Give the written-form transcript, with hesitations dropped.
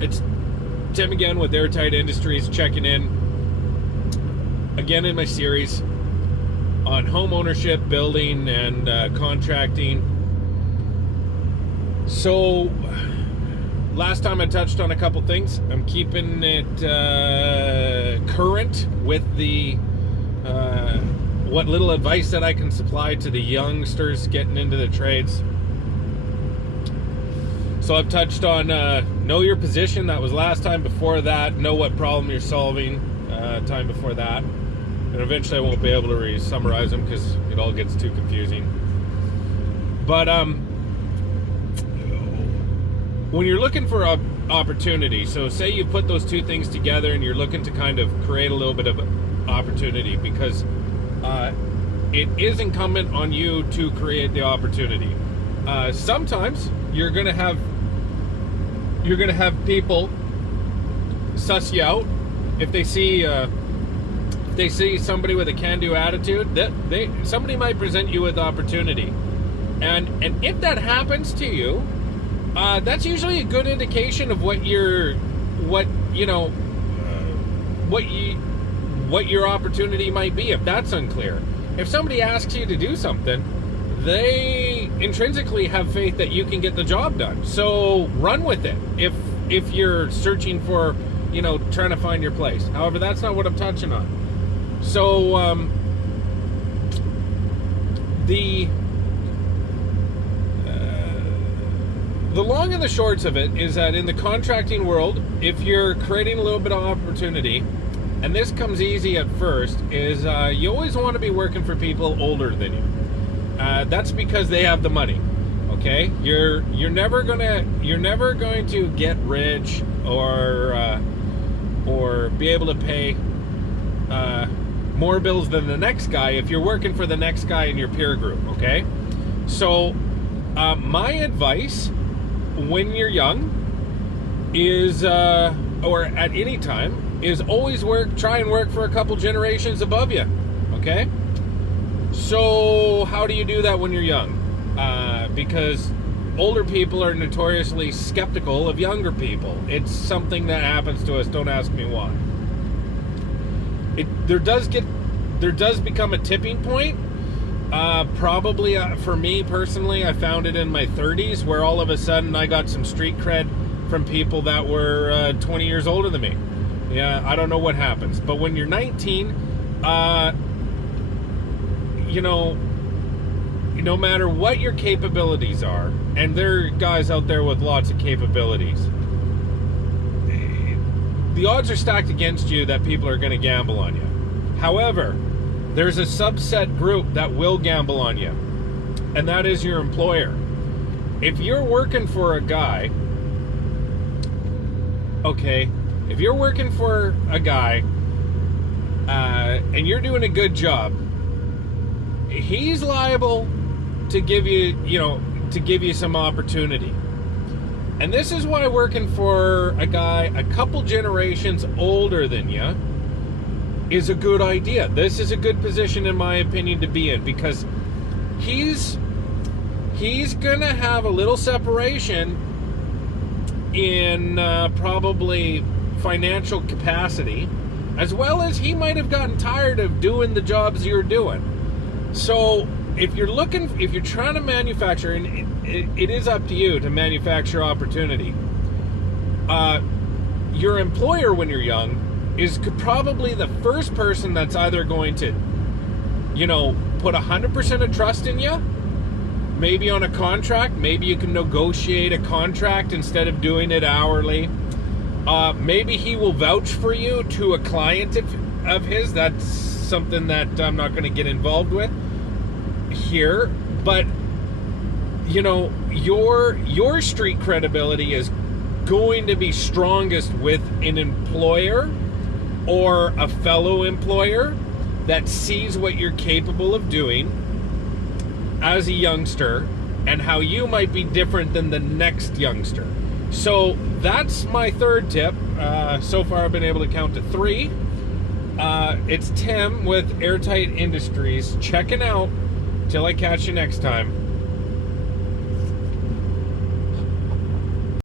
It's Tim again with Airtight Industries, checking in again in my series on home ownership, building, and contracting. So last time I touched on a couple things. I'm keeping it current with the what little advice that I can supply to the youngsters getting into the trades. So I've touched on know your position. That was last time. Before that, know what problem you're solving. Time before that. And eventually I won't be able to summarize them because it all gets too confusing. But when you're looking for an opportunity, so say you put those two things together and you're looking to kind of create a little bit of opportunity, because it is incumbent on you to create the opportunity. Sometimes you're gonna have people suss you out if they see somebody with a can-do attitude. That somebody might present you with opportunity, and if that happens to you, that's usually a good indication of what your opportunity might be. If that's unclear, if somebody asks you to do something, they intrinsically have faith that you can get the job done. So run with it. If you're searching for, trying to find your place. However, that's not what I'm touching on. So the long and the shorts of it is that in the contracting world, if you're creating a little bit of opportunity, and this comes easy at first, is you always want to be working for people older than you. That's because they have the money. Okay, you're never going to get rich or be able to pay more bills than the next guy if you're working for the next guy in your peer group. Okay, so my advice when you're young is, or at any time, is always try and work for a couple generations above you. Okay, so how do you do that when you're young? Because older people are notoriously skeptical of younger people. It's something that happens to us. Don't ask me why. There does become a tipping point. Probably for me personally, I found it in my 30s, where all of a sudden I got some street cred from people that were 20 years older than me. Yeah, I don't know what happens, but when you're 19, no matter what your capabilities are, and there are guys out there with lots of capabilities, the odds are stacked against you that people are going to gamble on you. However, there's a subset group that will gamble on you, and that is your employer. If you're working for a guy, if you're working for a guy and you're doing a good job, he's liable to give you some opportunity. And this is why working for a guy a couple generations older than you is a good idea. This is a good position, in my opinion, to be in, because he's gonna have a little separation in probably financial capacity, as well as he might have gotten tired of doing the jobs you're doing. So if you're trying to manufacture, and it is up to you to manufacture opportunity, your employer when you're young is probably the first person that's either going to, put 100% of trust in you, maybe on a contract. Maybe you can negotiate a contract instead of doing it hourly. Maybe he will vouch for you to a client of his. That's something that I'm not going to get involved with here. But, your street credibility is going to be strongest with an employer or a fellow employer that sees what you're capable of doing as a youngster and how you might be different than the next youngster. So that's my third tip. So far I've been able to count to 3. It's Tim with Airtight Industries checking out. Till I catch you next time.